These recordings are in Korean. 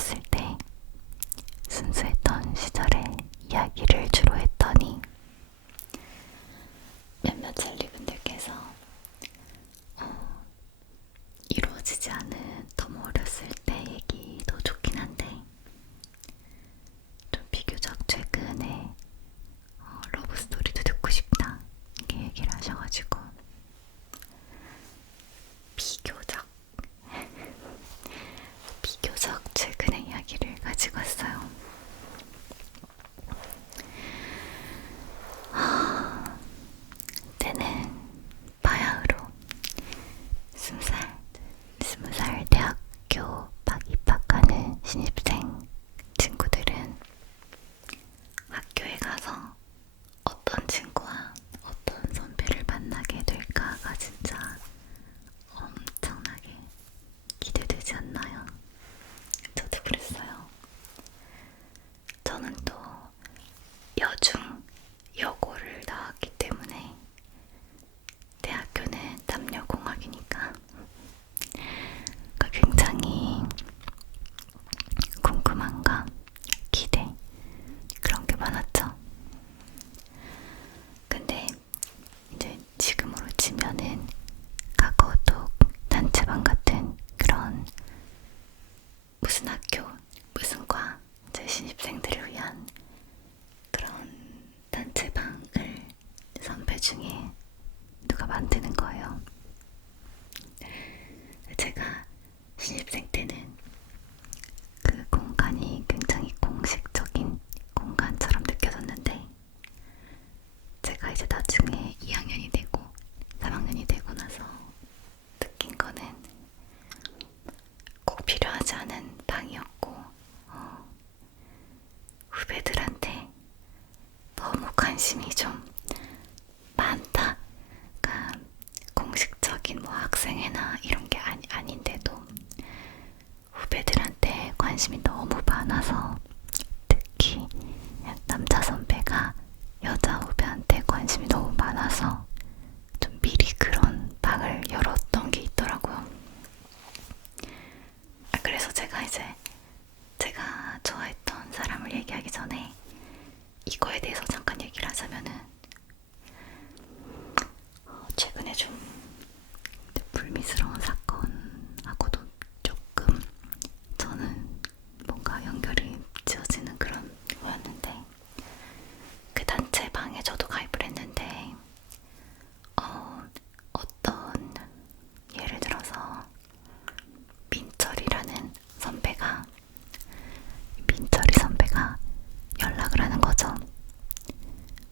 어렸을 때 순수했던 시절의 이야기를 주로 했더니 몇몇 젤리분들께서 이루어지지 않은 너무 어렸을 때 얘기도 좋긴 한데 좀 비교적 최근에 러브 스토리도 듣고 싶다 이렇게 얘기를 하셔가지고 비교적 최근의 이야기를 가지고 왔어요. 때는 바야흐로 20살 대학교 막 입학하는 신입생 친구들은 학교에 가서 어떤 친구와 어떤 선배를 만나게 될까가 진짜 엄청나게 기대되지 않나요? 저도 그랬어요. 저는 또 여중 여고를 나왔기 때문에 대학교는 남녀공학이니까 굉장히 궁금함과 기대 그런 게 많았죠. 근데 이제 지금으로 치면은 카카오톡 단체방 같은 그런 무슨 학교, 무슨 과 이제 신입생들을 위한 그런 단체방을 선배 중에 누가 만드는 거예요. 제가 신입생 때는 그 공간이 굉장히 공식적인 공간처럼 느껴졌는데 제가 이제 나중에 2학년이 되고 3학년이 되고 나서 느낀 거는 꼭 필요하지 않은 방이었고 후배들한테 너무 관심이 좀 많다. 그러니까 공식적인 뭐 학생회나 이런 게 아닌데도 후배들한테 관심이 너무 많아서 특히 남자 선배가 여자 후배한테 관심이 너무 많아서 좀 미리 그런 방을 열었던 게 있더라고요. 그래서 제가 좋아했던 사람을 얘기하기 전에 이거에 대해서 잠깐 얘기를 하자면은 최근에 좀 불미스러운 사건하고도 조금 저는 뭔가 연결이 지어지는 그런 거였는데 그 단체방에 저도 가입을 했는데 어떤 예를 들어서 민철이 선배가 연락을 하는 거죠.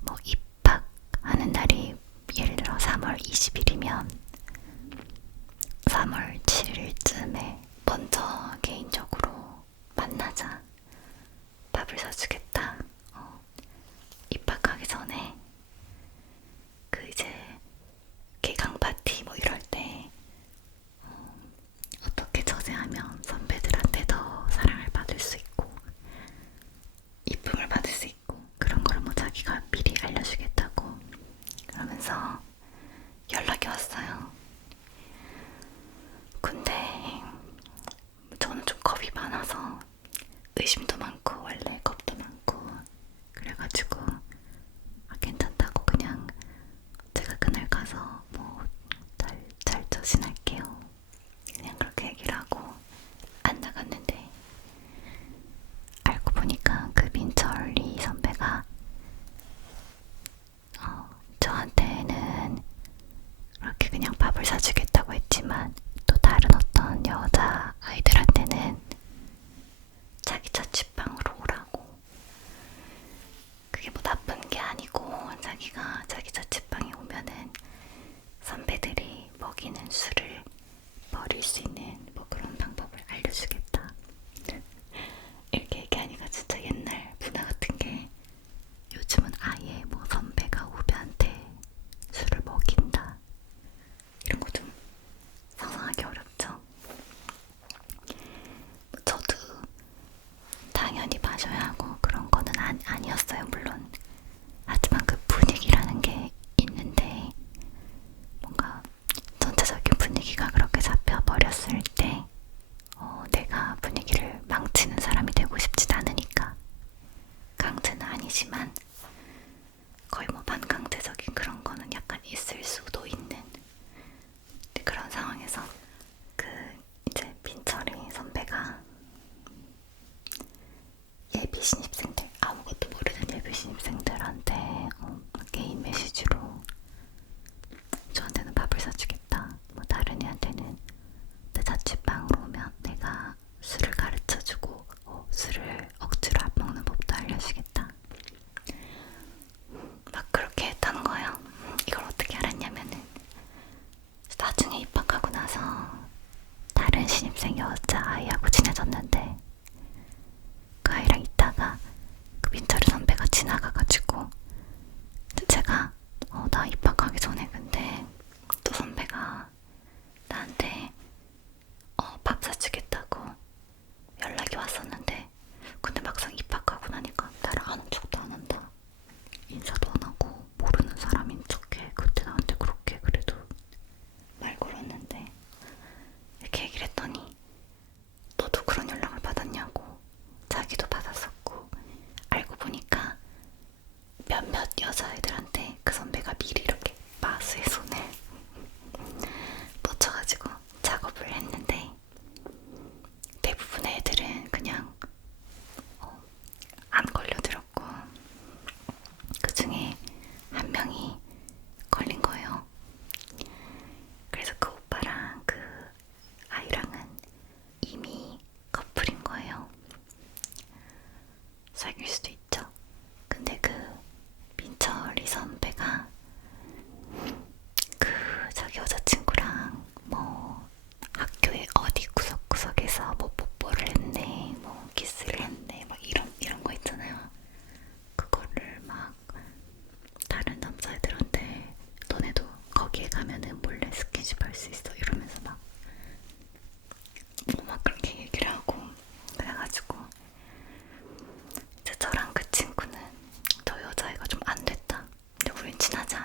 뭐 입학하는 날이 예를 들어 3월 20일이면 3월 7일쯤에 먼저 개인적으로 만나자. 밥을 사주겠다. 입학하기 전에 그 이제 개강 파티 뭐 이럴 때 어떻게 처세하면 선배들한테 더 사랑을 받을 수 있고 이쁨을 받을 수 있고 그런 걸 뭐 자기가 미리 알려주겠다고 그러면서 연락이 왔어요. 근데 저는 좀 겁이 많아서 의심도 많고 원래 겁도 많고 그래가지고 괜찮다고 그냥 제가 그날 가서 뭐 잘 지낼게요 그냥 그렇게 얘기를 하고 안 나갔는데 알고 보니까 그 민철이 선배가 저한테는 그렇게 그냥 밥을 사주겠다고 했지만 또 다른 어떤 여자 아이들한테는 자기 자취방으로 오라고 그게 뭐 나쁜 게 아니고 자기가 자기 자취방에 오면은 선배들이 먹이는 술을 버릴 수 있는 뭐 그런 방법을 알려주겠다 이렇게 얘기하니까 진짜 옛날 문화 같은 게 요즘은 아예 뭐 선배가 후배한테 술을 먹인다 이런 거 좀 상상하기 어렵죠. 저도 당연히 마셔야 하고 그런 거는 아니었어요 물론. 하지만 그 분위기라는 게 있는데 뭔가 전체적인 분위기가 그렇게 잡혀버렸을 때 내가 분위기를 망치는 예비 신입생들, 아무것도 모르는 예비 신입생들한테 개인 메시지로 저한테는 밥을 사주겠다. 뭐 다른 애한테는 내 자취방으로 오면 내가 술을 가르쳐주고 술을 억지로 안 먹는 법도 알려주겠다. 막 그렇게 했다는 거예요. 이걸 어떻게 알았냐면은 나중에 입학하고 나서 다른 신입생 여자아이하고 친해졌는데 그 아이랑 있다가 그 민철이 선배가 지나가가지고 제가 나 입학하기 전에 근데 또 선배가 나한테 밥 사주겠다고 연락이 왔었는데 근데 막상 입학하고 나니까 나를 아는 척도 안 한다. 인사도 안 하고 모르는 사람인 척해. 그때 나한테 그렇게 그래도 말 걸었는데 이렇게 얘기를 했더니 너도 그런 연락을 받았냐고. 자기도 받았었고 알고 보니까 몇몇 여자애들한테 그 선배가 미리 이렇게 마수의 손을 뻗쳐가지고 작업을 했는데 대부분의 애들은 그냥 안 걸려들었고 그 중에 한 명이 걸린 거예요. 그래서 그 오빠랑 그 아이랑은 이미 커플인 거예요. 사귈 수도 있죠. 근데 그 민철이 선배가 그 자기 여자친구랑 뭐 학교의 어디 구석구석에서 뭐 뽀뽀를 했네, 뭐 키스를 했네, 막 이런 거 있잖아요. 그거를 막 다른 남자애들한테 너네도 거기에 가면은 몰래 스킨십 할 수 있어 이러면서 막 그렇게 얘기를 하고 그래가지고 이제 저랑 그 친구는 저 여자애가 좀 안 됐다. 근데 우린 친하지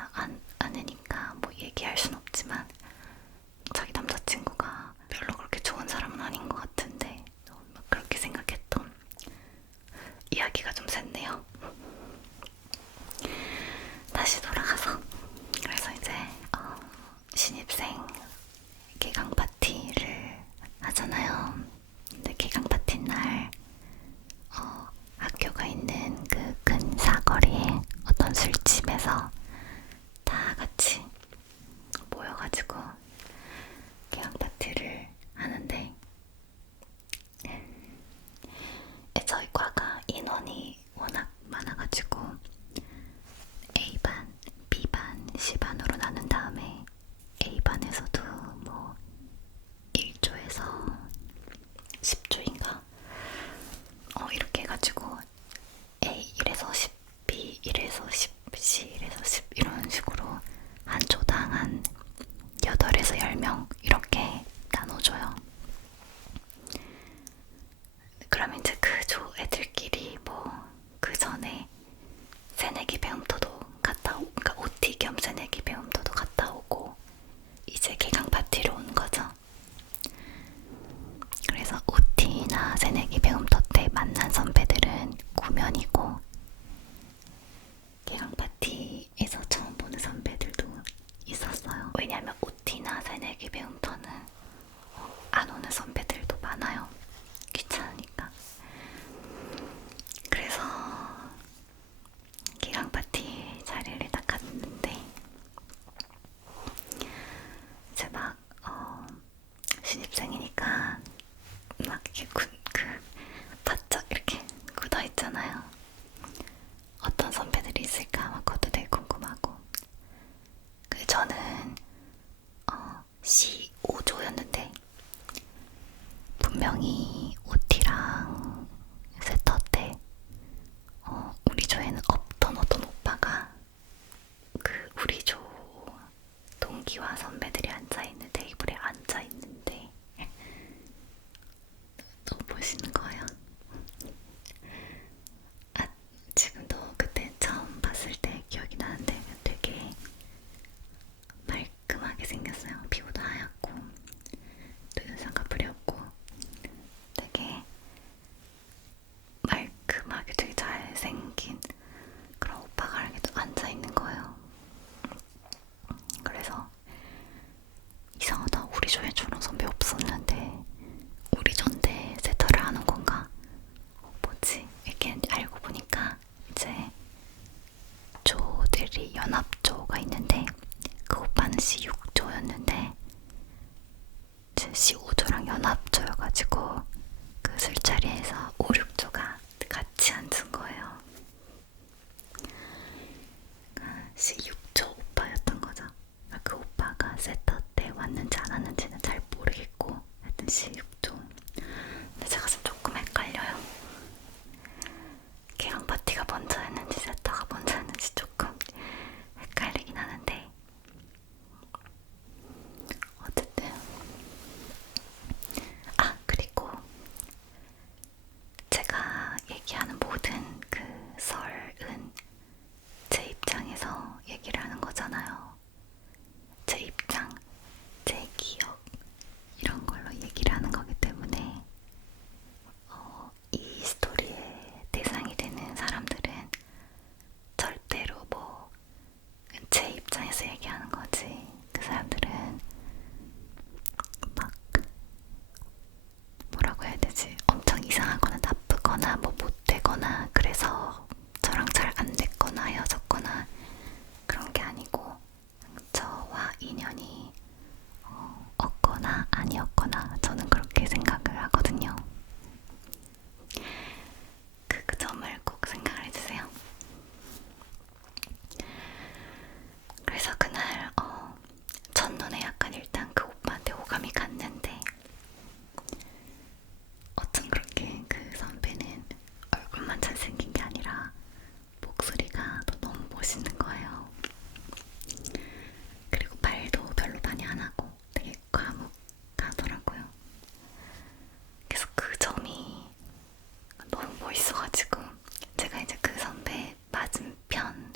않으니까 뭐 얘기할 순 없지만 자기 남자친구가 별로 그렇게 좋은 사람은 아닌 것 같은데 막 그렇게 생각했던 이야기가 좀 샜네요. 다시 돌아가서 그래서 이제 신입생 개강 파티를 하잖아요. 근데 개강 파티 날 학교가 있는 그 근 사거리에 어떤 술집에서 다 같이 모여가지고 개강 파티를 하는데 저희 과가 인원이 워낙 많아가지고 A반, B반, C반으로 나눈 다음에 A반에서도 뭐 1조에서 10조인가 이렇게 해가지고 A 1에서 10, B 1에서 10, C 1에서 10 이런 식으로 한 조당 한 8에서 10명 이렇게 나눠줘요. 그럼 이제 그 조 애들끼리 뭐 그 전에 새내기 배움터도 갔다 오고, 그러니까 OT 겸 새내기 배움터도 갔다 오고 이제 개강 파티로 온 거죠. 그래서 OT나 새내기 배움터 때 만난 선배들은 C6조였는데 제 C5조랑 연합조여가지고 그 술자리에서 5, 6조가 같이 앉은 거예요. C6조 오빠였던 거죠. 그 오빠가 세터 때 왔는지 안 왔는지는 잘 모르겠고 하여튼 C6조. 근데 제가 지금 조금 헷갈려요. 개강 파티가 먼저였는지 세터가 먼저였는지 조금 헷갈리긴 하는데 어쨌든 그리고 제가 얘기하는 모든 그 설은 제 입장에서 얘기를 하는 거잖아요. 제 입장, 제 기억 이런 걸로 얘기를 하는 거기 때문에 이 스토리의 대상이 되는 사람들은 절대로 뭐 제 입장에서 얘기하는 거지 그 사람들은 막 뭐라고 해야 되지? 엄청 이상하거나 나쁘거나 뭐 못되거나 그래서 저랑 잘 안 됐거나 헤어졌거나 그런 게 아니고 저와 인연이 없거나 아니었거나 저는 그렇게 생각을 하거든요. 그 점을 꼭 생각을 해주세요. 그래서 그날 첫눈에 약간 일단 그 오빠한테 호감이 갔는데 어쩜 그렇게 그 선배는 얼굴만 잘생긴 게 아니라 목소리가 또 너무 멋있는 거예요. 그리고 말도 별로 많이 안 하고 되게 과묵하더라고요. 그래서 그 점이 너무 멋있어가지고 제가 이제 그 선배 맞은편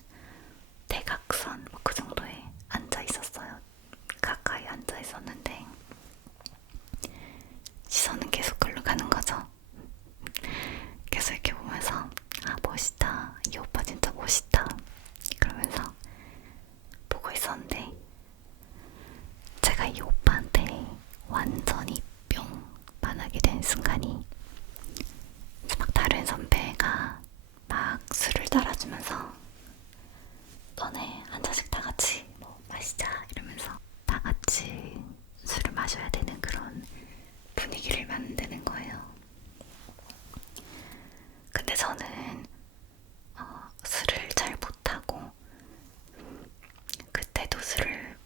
대각선 뭐 그 정도에 앉아 있었어요. 가까이 앉아 있었는데 시선은 계속 글로 가는 거죠. 계속 이렇게 보면서 멋있다, 이 오빠 진짜 멋있다 그러면서 보고 있었는데 제가 이 오빠한테 완전히 뿅 반하게 된 순간이 막 다른 선배가 막 술을 따라주면서 너네 한 잔씩 다 같이 뭐 마시자 이러면서 다 같이 술을 마셔야 되는 그런 분위기를 만드는 거예요. 근데 저는 술을 잘 못하고 그때도 술을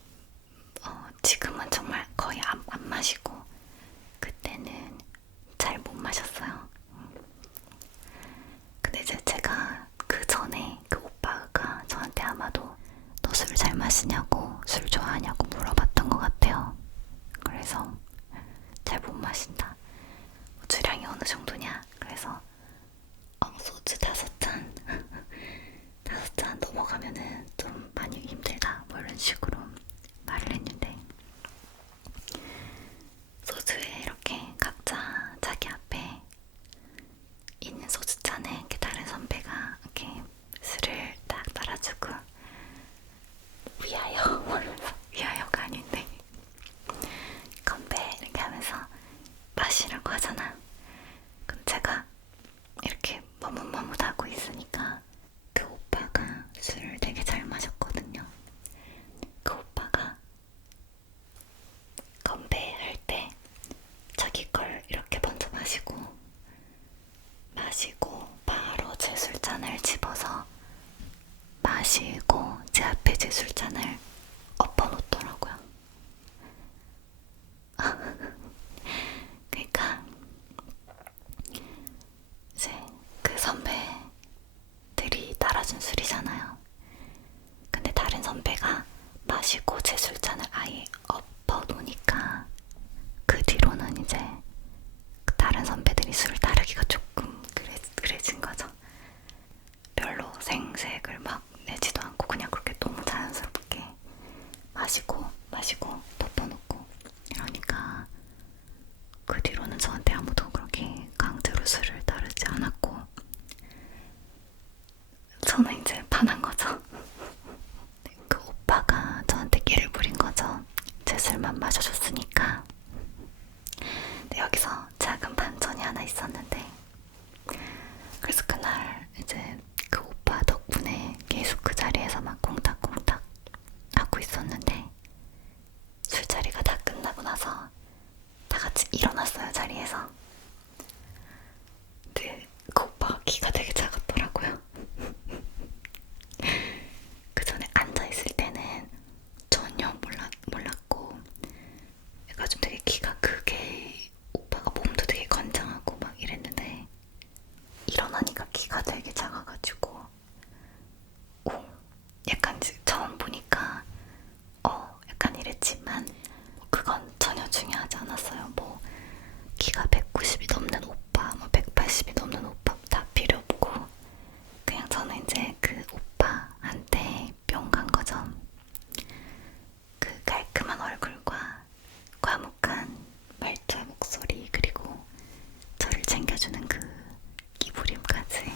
지금은 정말 거의 안 마시고 그때는 잘 못 마셨어요. 근데 이제 제가 그 전에 그 오빠가 저한테 아마도 너 술 잘 마시냐고 술 좋아하냐고 물어봤던 것 같아요. 그래서 잘 못 마신다. 주량이 어느 정도냐? 그래서 소주 5잔 5잔 넘어가면은 좀 많이 힘들다 뭐 이런 식으로 말을 했는데 소주에 이렇게 각자 자기 앞에 있는 소주잔에 이렇게 다른 선배가 이렇게 술을 딱 따라주고 위하여 이러면서 위하여가 아닌데 건배 이렇게 하면서 마시라고 하잖아. 그럼 제가 이렇게 머뭇머뭇하고 있으니까 그 오빠가 술을 되게 잘 마셨거든요. 그 오빠가 건배할 때 자기 걸 이렇게 먼저 마시고 바로 제 술잔을 집어서 마시고 제 앞에 제 술잔을 엎어놓더라고요. 그러니까 이제 그 선배들이 따라준 술이잖아요. 근데 다른 선배가 마시고 제 술잔을 아예 엎어놓으니까 그 뒤로는 이제 다른 선배들이 술을 따르기가 조금 그래진 거죠. 별로 생색을 막 내지도 않고 그냥 그렇게 너무 자연스럽게 키가 되게 작았더라고요. 그 전에 앉아있을 때는 전혀 몰랐고 얘가 좀 되게 키가 크게 오빠가 몸도 되게 건장하고 막 이랬는데 일어나니까 키가 되게 작아가지고 약간 처음 보니까 약간 이랬지만 뭐 그건 전혀 중요하지 않았어요. 뭐 키가 190이 넘는 오빠, 뭐 180이 넘는 오빠 다 필요 없고 그냥 저는 이제 그 오빠한테 뿅 간 거죠. 그 깔끔한 얼굴과 과묵한 말투와 목소리 그리고 저를 챙겨주는 그 기부림까지.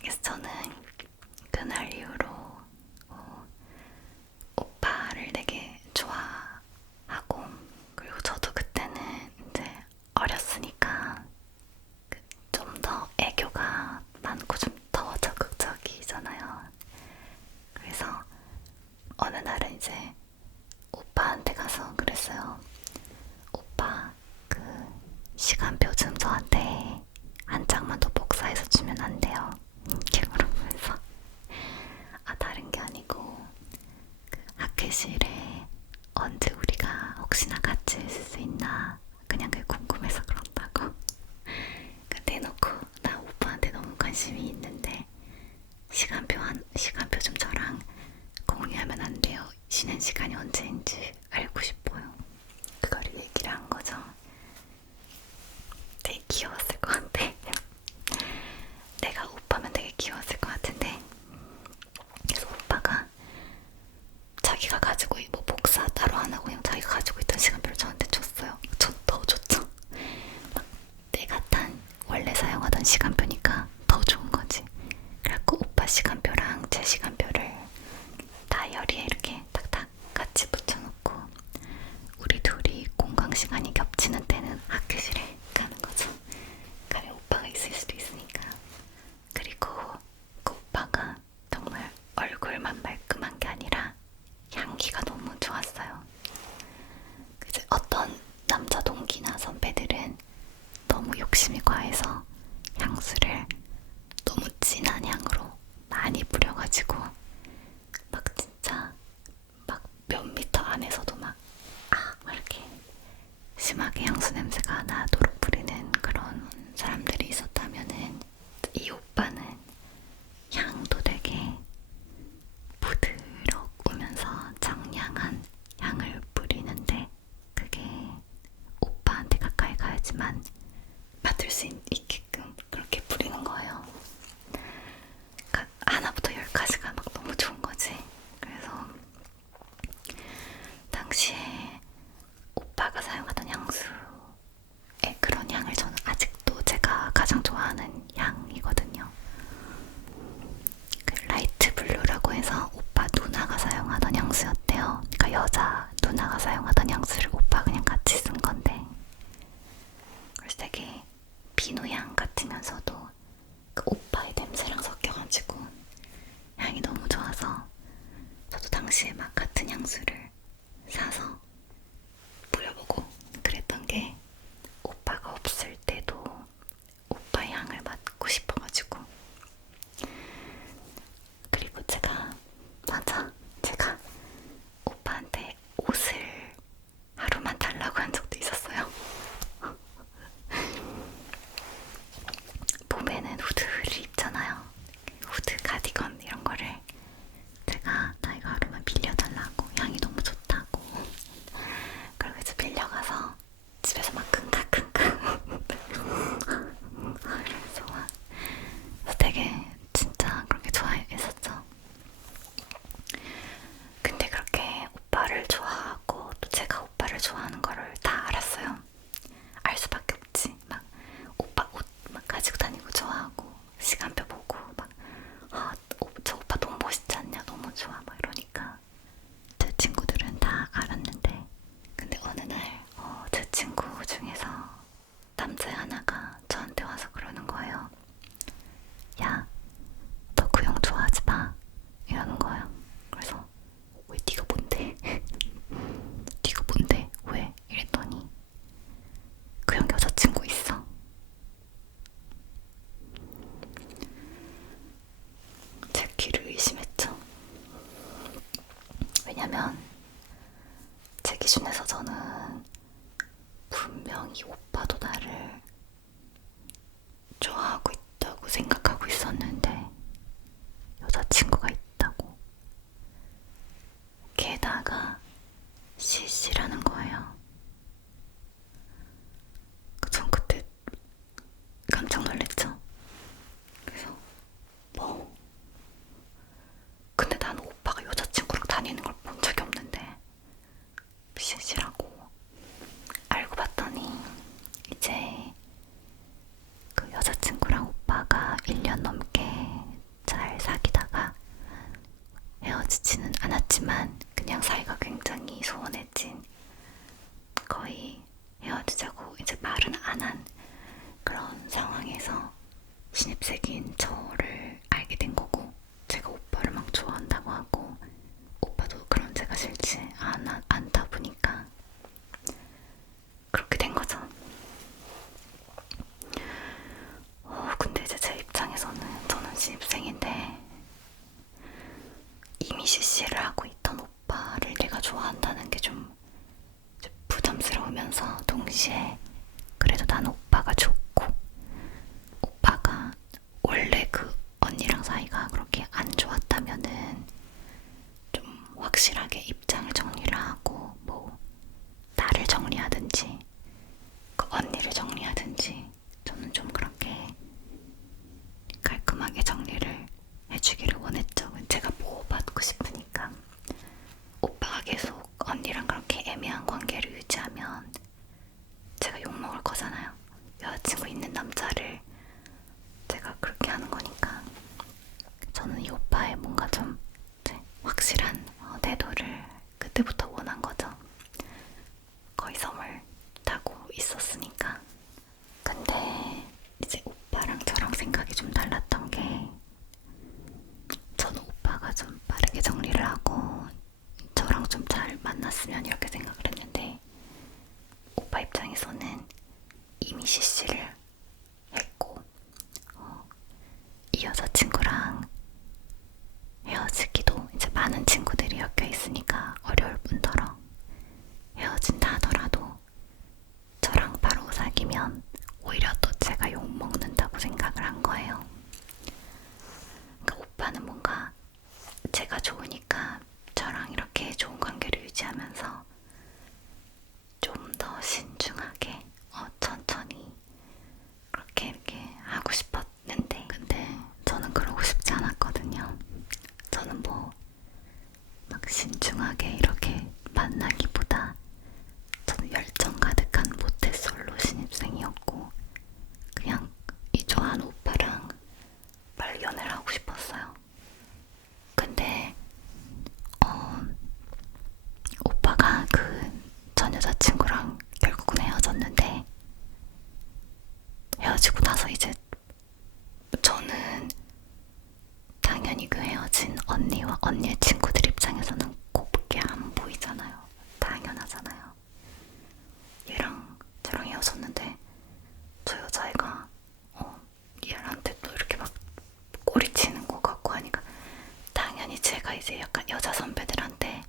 그래서 저는 그날 이후로 오빠를 되게 좋아하고 그리고 저도 그때는 이제 어렸으니까 좀 더 애교가 많고 좀 더 적극적이잖아요. 그래서 어느 날은 이제 오빠한테 가서 그랬어요. 오빠 그 시간표 좀 저한테 한 장만 더 복사해서 주면 안 돼요? 이렇게 물어보면서 다른 게 아니고 그 학회실에 언제 우리가 혹시나 같이 있을 수 있나 그냥 그게 궁금해서 그런다고. 그러니까 대놓고 나 오빠한테 너무 관심이 있는데 시간표 좀 저랑 공유하면 안 돼요? 쉬는 시간이 언제인지 알고 싶어요. 그거를 얘기를 한 거죠. 되게 귀여웠을 것 같아. 내가 오빠면 되게 귀여웠을 것 같은데. 그래서 오빠가 자기가 가지고 뭐 복사 따로 안 하고 그냥 자기가 가지고 있던 시간표를 저한테 줬어요. 저 더 줬죠. 막 내가 딴 원래 사용하던 시간표니까 더 좋은 거지. 그래갖고 오빠 시간표랑 제 시간표를 다이어리에 이렇게 탁탁 같이 붙여놓고 우리 둘이 공강 시간이 겹치는 때는 학교실에 가는 거죠. 가면 오빠가 있을 수도 있으니까. 그리고 그 오빠가 정말 얼굴만 말끔한 게 아니라 향기가 너무 좋았어요. 이제 어떤 남자 동기나 선배들은 너무 욕심이 과해서 향수를 너무 진한 향으로 많이 뿌려가지고 막 진짜 막 몇 미터 안에서도 막 이렇게 심하게 향수 냄새가 나도록 뿌리는 그런 사람들이 있었다면은 이 오빠는 향도 되게 부드러우면서 청량한 향을 뿌리는데 그게 오빠한테 가까이 가야지만 맡을 수 있게끔 그렇게 뿌리는 거예요. 그러니까 하나부터 10까지가 막 너무 좋은 거지. 그래서 당시에 오빠가 사용하던 향수의 그런 향을 저는 아직도 제가 가장 좋아하는 향이거든요. 그 라이트 블루라고 해서 오빠 누나가 사용하던 향수였대요. 그러니까 여자 누나가 사용하던 향수를 오빠 그냥 같이 쓴 건데 그래서 되게 비누향 같으면서도 그 오빠의 냄새랑 섞여가지고 향이 너무 좋아서 저도 당시에 막 같은 향수를 사서 뿌려보고 그랬던 게 오빠가 없을 때도 오빠 향을 맡고 싶어가지고. 그리고 제가 오빠한테 옷을 하루만 달라고 한 적도 있었어요. 봄에는 후드를 입잖아요. 후드, 가디건 이런 거를 제가 나 이거 하루만 빌려달라고 향이 너무 좋다고 그리고 이제 빌려가서 집에서 막 끙가끙가 그래서 막 생각하고 있었는데 여자친구가 있다고. 게다가 CC라는 거예요. 전 그때 깜짝 놀랐죠. 그래서 뭐 근데 나는 오빠가 여자친구랑 다니는 걸 본 적이 없는데 CC라고. 알고 봤더니 이제 그 여자친구랑 오빠가 1년 넘게 잘 사귀다가 헤어지지는 않았지만 그냥 사이가 굉장히 소원해진, 거의 헤어지자고 이제 말은 안 한 그런 상황에서 신입생인 저를 알게 된 거고, 제가 오빠를 막 좋아한다고 하고 오빠도 그런 제가 싫지 않다 보니까 그렇게 된 거죠. 근데 이제 제 입장에서는 저는 신입생인데 이미 CC를 하고 있던 오빠를 내가 좋아한다는 게 좀 부담스러우면서 동시에 그래도 난 오빠가 좋고, 오빠가 원래 그 언니랑 사이가 그렇게 안 좋았다면은 좀 확실하게 입장을 정리를 하고 뭐 나를 정리하든지 그 언니를 정리하든지 저는 좀 그렇게 깔끔하게 정리를 해주기를 원했죠. 제가 보호받고 싶으니까. 오빠가 계속 언니랑 그렇게 애매한 관계를 유지하면 제가 욕먹을 거잖아요. 여자친구 있는 남자를 제가 그렇게 하는 거니까. 저는 이 오빠의 뭔가 좀 확실한 태도를 그때부터 원한 거죠. 거의 섬을 타고 있었으니까. 근데 이제 오빠랑 저랑 생각이 좀 달랐던 게, 저는 오빠가 좀 빠르게 정리를 하고 저랑 좀 잘 만났으면 이렇게 생각을 했는데, 오빠 입장에서는 이미 CC를 했고 이 여자친구랑 헤어지기도 이제 많은 친구들이 엮여 있으니까 어려울 뿐더러 헤어진다 하더라도 저랑 바로 사귀면 오히려 또 제가 욕먹는다고 생각을 한 거예요. 그러니까 오빠는 뭔가 제가 좋으니까 저랑 이렇게 좋은 관계를 유지하면서 좀 더 신중하게 천천히 그렇게 이렇게 하고 싶었는데, 근데 저는 그러고 싶지 않았거든요. 저는 뭐 막 신중하게 이렇게 만나기보다 저는 열정 가득한 모태솔로 신입생이었고 그냥 이 좋아하는 오빠랑 빨리 연애를 하고 싶었어요. 근데 오빠가 그 전 여자친구랑 결국은 헤어졌는데, 헤어지고 나서 이제 저는 당연히 그 헤어진 언니와 언니의 친구들 입장에서는 곱게 안 보이잖아요. 당연하잖아요. 얘랑 저랑 헤어졌는데 저 여자애가 얘한테 또 이렇게 막 꼬리치는 것 같고 하니까 당연히 제가 이제 약간 여자 선배들한테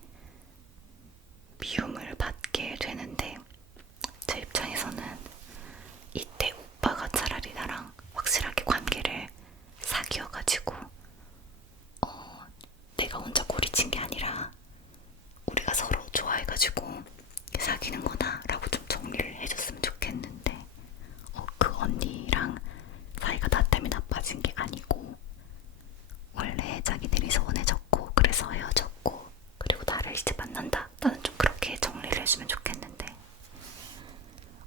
미움을 받게 되는데, 제 입장에서는 이때 오빠가 차라리 나랑 확실하게 관계를 사귀어가지고 내가 혼자 꼬리친 게 아니라 우리가 서로 좋아해가지고 사귀는 거다 라고 좀 정리를 해줬으면 좋겠는데, 그 언니랑 사이가 나 때문에 나빠진 게 아니고 원래 자기들이 소원해졌고 그래서 헤어졌고 그리고 나를 이제 만난다, 나는 좀 그렇게 정리를 해주면 좋겠는데,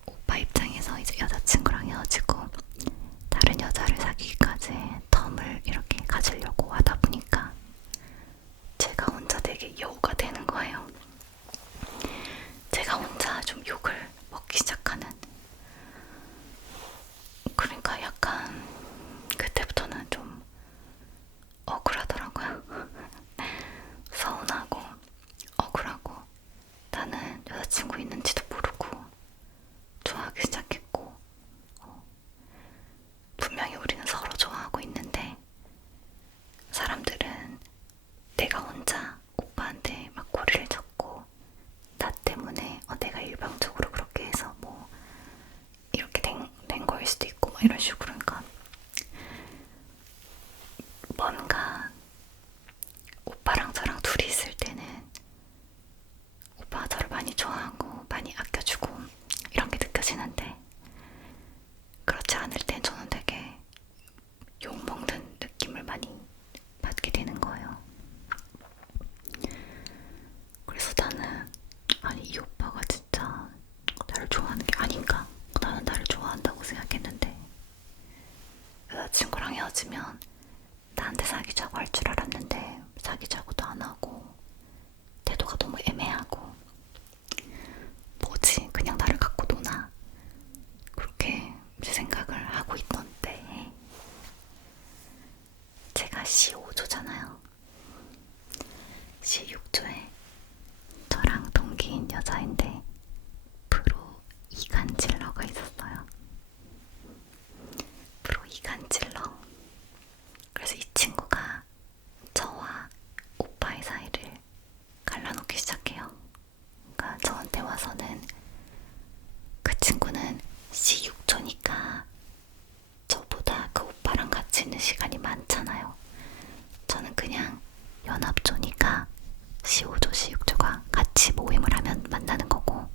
오빠 입장에서 이제 여자친구랑 헤어지고 다른 여자를 사귀기까지 텀을 이렇게 가지려고 하다 보니까 제가 혼자 되게 여우가 되는 거예요. 제가 혼자 좀 욕을 먹기 시작하는. 그러니까 약간 헤어지면 나한테 사귀자고 할 줄 알았는데 사귀자고도 안 하고 태도가 너무 애매하고 뭐지 그냥 나를 갖고 노나 그렇게 제 생각을 하고 있던데 제가 C5조잖아요. C6조에 저랑 동기인 여자인데 프로 이간질러가 있었어요. 프로 이간질러. 그래서 이 친구가 저와 오빠의 사이를 갈라놓기 시작해요. 그러니까 저한테 와서는 그 친구는 C6조니까 저보다 그 오빠랑 같이 있는 시간이 많잖아요. 저는 그냥 연합조니까 C5조, C6조가 같이 모임을 하면 만나는 거고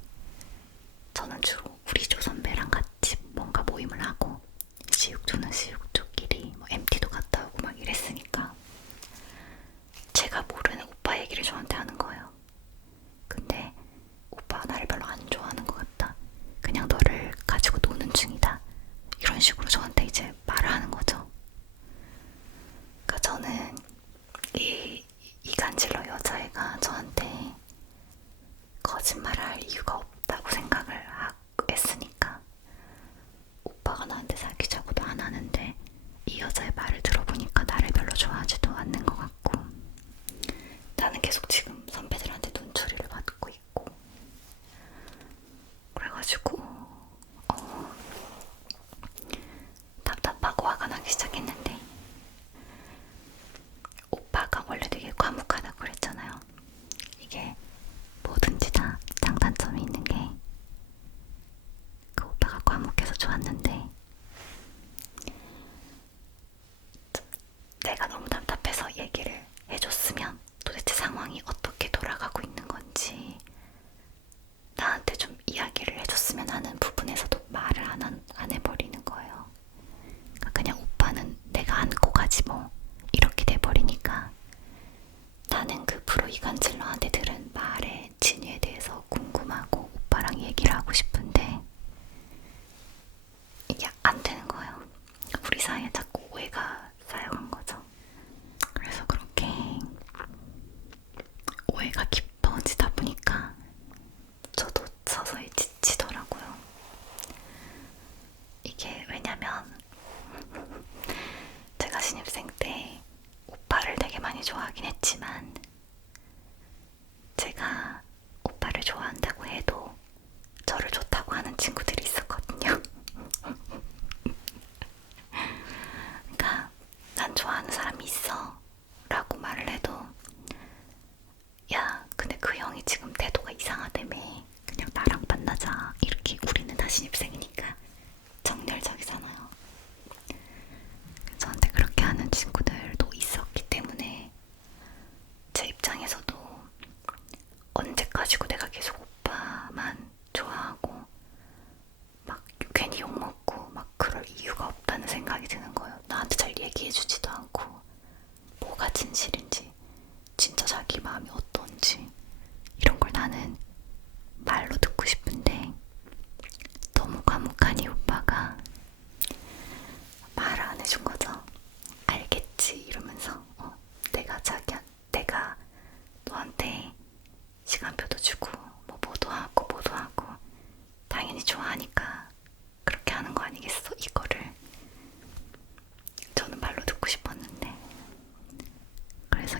저는 주로 우리 조 선배랑 같이 뭔가 모임을 하고 C6조는 C6조끼리 뭐 MT도 갔다 오고 막 이랬으니까 제가 모르는 오빠 얘기를 저한테 하는 거예요. 근데 오빠가 나를 별로 안 좋아하는 것 같다. 그냥 너를 가지고 노는 중이다. 이런 식으로 저한테 이제 말을 하는 거죠. 그러니까 저는 이간질러 여자애가 저한테 거짓말을 할 이유가 없다고 생각을 했으니까 오빠가 나한테 사귀자고도 안 하는데 이 여자의 말을 들어보니까 나를 별로 좋아하지도 않는 것 같고 나는 계속 지금 선배들한테 눈초리를 받고 있고 그래가지고 답답하고 화가 나기 시작했는데 오빠가 원래 되게 과묵하다고 그랬잖아요. 이게 뭐든지 다 장단점이 있는 게 그 오빠가 과묵해서 좋았는데 내가 너무 답답해서 얘기를 해줬으면 도대체 상황이 어떻게 돌아가고 있는 건지 나한테 좀 이야기를 해줬으면 하는 부분에서도 말을 안 해버리는 거예요. 그러니까 그냥 오빠는 내가 안고 가지 뭐 이렇게 돼버리니까 나는 그 프로 이간질러한테 들은 말의 진위에 대해서 궁금하고 오빠랑 얘기를 하고 싶은데 이게 안 되는 거예요. 우리 사이에 자꾸 오해가 쌓여간 거죠. 그래서 그렇게 오해가 깊어지다 보니까 저도 서서히 지치더라고요. 이게 왜냐면 제가 신입생 때 오빠를 되게 많이 좋아하긴 했지만 제가 오빠를 좋아한다고 해도 저를 좋다고 하는 친구들이 있었거든요. 그러니까 난 좋아하는 사람이 있어 라고 말을 해도 야 근데 그 형이 지금 태도가 이상하다며 그냥 나랑 만나자 이렇게 우리는 다 신입생이니까 정열적이잖아요. 저한테 그렇게 하는 친구들도 있었기 때문에 제 입장에서도 언제까지고 내가 계속 오빠만 좋아하고 막 괜히 욕먹고 막 그럴 이유가 없다는 생각이 드는 거예요. 나한테 잘 얘기해주지도 않고 뭐가 진실인지 진짜 자기 마음이 어떤지 이런 걸 나는 말로 듣고 싶은데 너무 과묵한 이 오빠가 말을 안 해준 거죠. 알겠지 이러면서 내가 너한테 시간표도 주고 뭐도 하고 당연히 좋아하니까 그렇게 하는 거 아니겠어? 이거를 저는 말로 듣고 싶었는데 그래서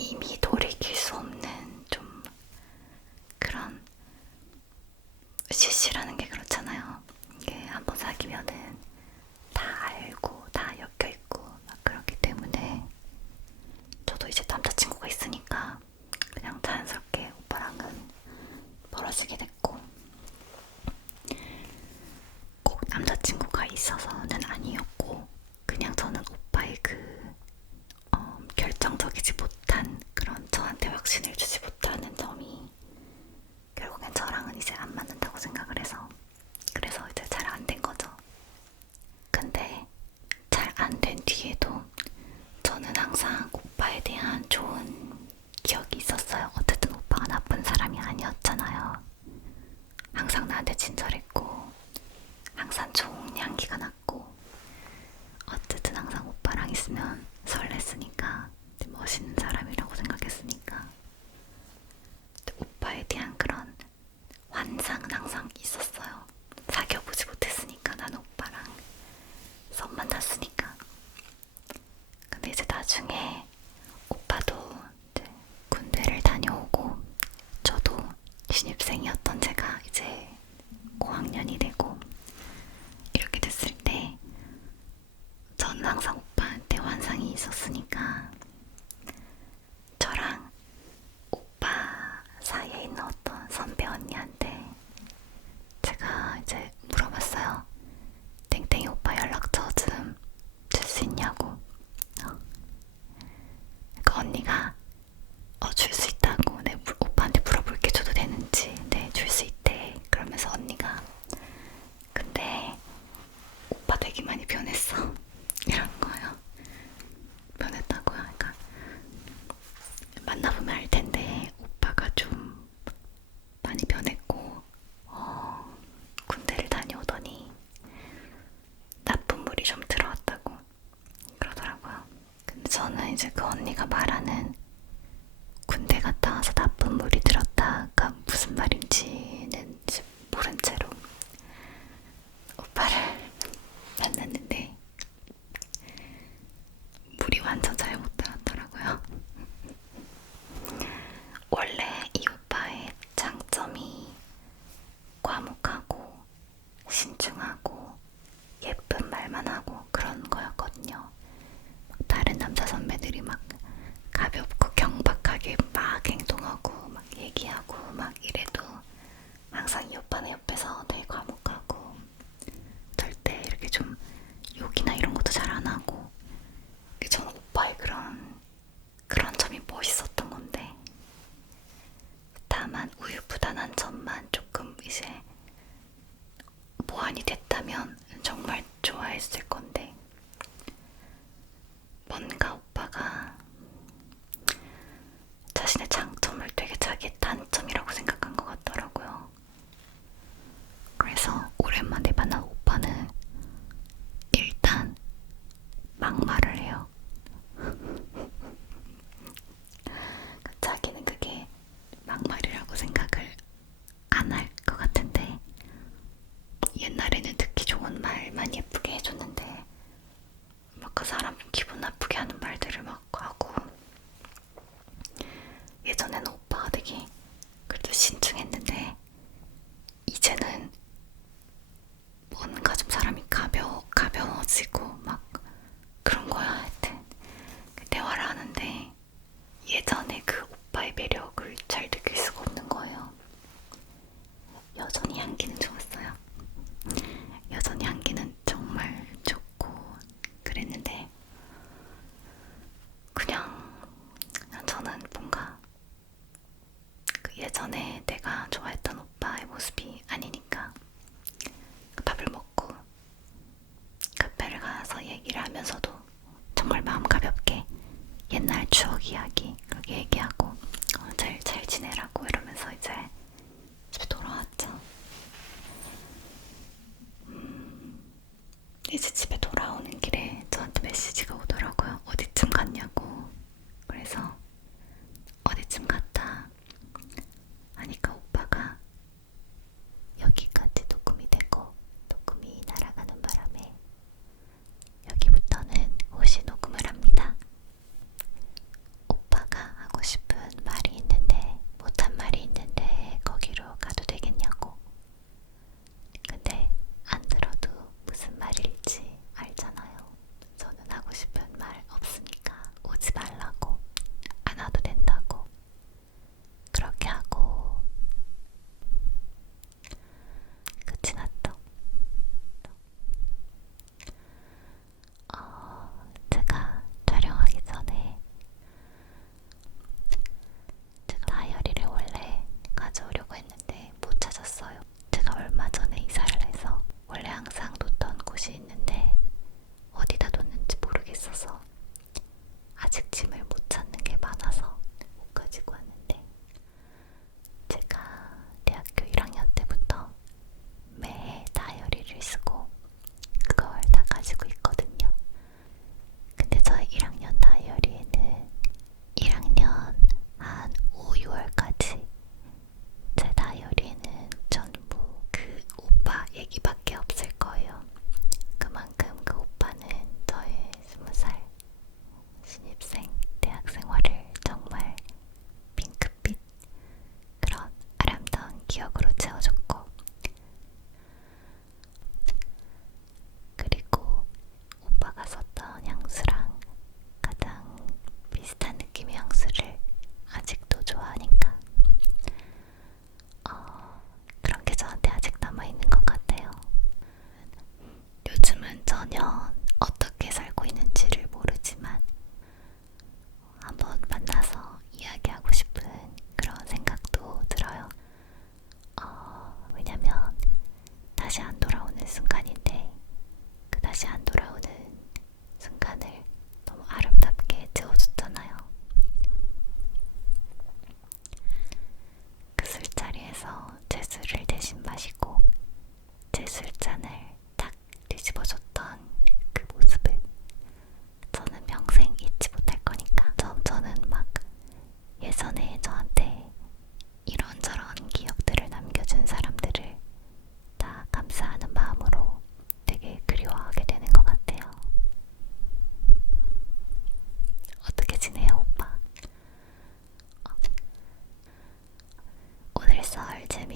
이미 돌이킬 수 없는 좀 그런 CC라는 게 그렇잖아요. 이게 한번 사귀면은 다 알고 다 엮여있고 막 그렇기 때문에 저도 이제 남자친구가 있으니까 그냥 자연스럽게 오빠랑은 멀어지게 됐고, 꼭 남자친구가 있어서는 아니었고 그냥 저는 오빠의 그 결정적이지 못한 그런 저한테 확신을 주지 못하는 점이 결국엔 저랑은 이제 안 맞는다고 생각을 해서 그래서 이제 잘 안 된 거죠. 근데 잘 안 된 뒤에도 저는 항상 오빠에 대한 좋은 기억이 있었어요. 어쨌든 오빠가 나쁜 사람이 아니었잖아요. 항상 나한테 친절했고 항상 좋은 향기가 났고 어쨌든 항상 오빠랑 있으면 설렜으니까 멋있는 사람이라고 생각했으니까 오빠에 대한 그런 환상은 항상 있었어요. 사귀어보지 못했으니까 나는 오빠랑 썸만 탔으니까. 근데 이제 나중에 오빠도 이제 군대를 다녀오고 저도 신입생이었던 제가 이제 고학년이 되고 이렇게 됐을 때 저는 항상 오빠한테 환상이 있었으니까 저랑 오빠 사이에 있는 어떤 선배 언니한테 제가 이제 물어봤어요. 땡땡이 오빠 연락처 좀 줄 수 있냐고. 그 언니가 줄 수 있다고. 네, 오빠한테 물어볼게. 줘도 되는지. 네, 줄 수 있대. 그러면서 언니가 근데 오빠 되게 많이 변했어. 이런 거예요. 변했다고요? 그러니까 만나보면 알 텐데 오빠가 좀 많이 변했고 군대를 다녀오더니 나쁜 물이 좀 들어왔다고 그러더라고요. 근데 저는 이제 그 언니가 말하는 군대 갔다 와서 나쁜 물이 들었다가 무슨 말인지는 이제 모른 채로 오빠를 만났는데 물이 완전 잘못 들었더라고요. 원래 이 오빠의 장점이 과묵하고 신중하고 예쁜 말만 하고 그런 거였거든요. 다른 남자 선배들이 막 가볍고 경박하게 막 행동하고 막 얘기하고 막 이래도 항상 이 오빠는 옆에서 되게 과묵하고 절대 이렇게 좀 욕이나 이런 것도 잘 안 하고 저는 오빠의 그런 점이 멋있었던 건데 다만 우유부단한 점만 조금 이제 보완이 됐다면 정말 좋아했을 건데 뭔가 오빠가 자신의 장점을 되게 자기의 단점이라고 생각한 것 같더라고요. 그래서 오랜만에 만난 오빠는 일단 막말을 해요. 자기는 그게 막말이라고 생각을 안 할 것 같은데 옛날에는 듣기 좋은 말만 예쁘게 해줬는데 막 그 사람 기분 나쁘게 하는 말들을 막 하고 예전에는 오빠가 되게 그래도 신중했는데 이제는 뭔가 좀 사람이 가벼워지고 막 그런 거야. 하여튼 대화를 하는데 예전에 그 오빠의 매력을 잘 느낄 수가 없는 거예요. 여전히 향기는 좋았어요. 여전히 향기는 정말 좋고 그랬는데 그냥 저는 뭔가 그 예전에 내가 좋아했던 오빠의 모습이 아니니까 밥을 먹고 카페를 가서 얘기를 하면서도 정말 마음 가볍게 옛날 추억 이야기 그렇게 얘기하고 잘 지내라고 이러면서 이제 집에 돌아왔죠. 이제 집에 돌아오는 길에 저한테 메시지가 오더라고요. 어디쯤 갔냐고. 그래서 어디쯤 갔다 하니까 오빠가 여기까지 녹음이 되고 녹음이 날아가는 바람에 여기부터는 혹시 녹음을 합니다. 오빠가 하고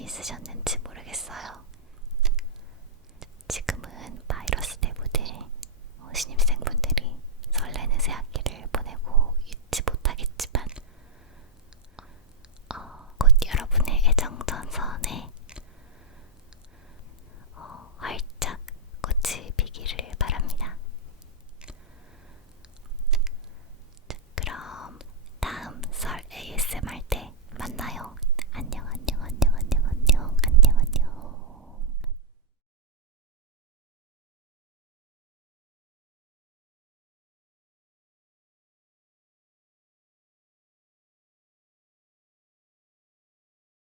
있으셨는지 모르겠어요. 지금은 바이러스 때문에 신입생분들이 설레는 새학기를 보내고 있지 못하겠지만 곧 여러분의 애정전선에 활짝 꽃이 피기를 바랍니다. 그럼 다음 설 ASMR 때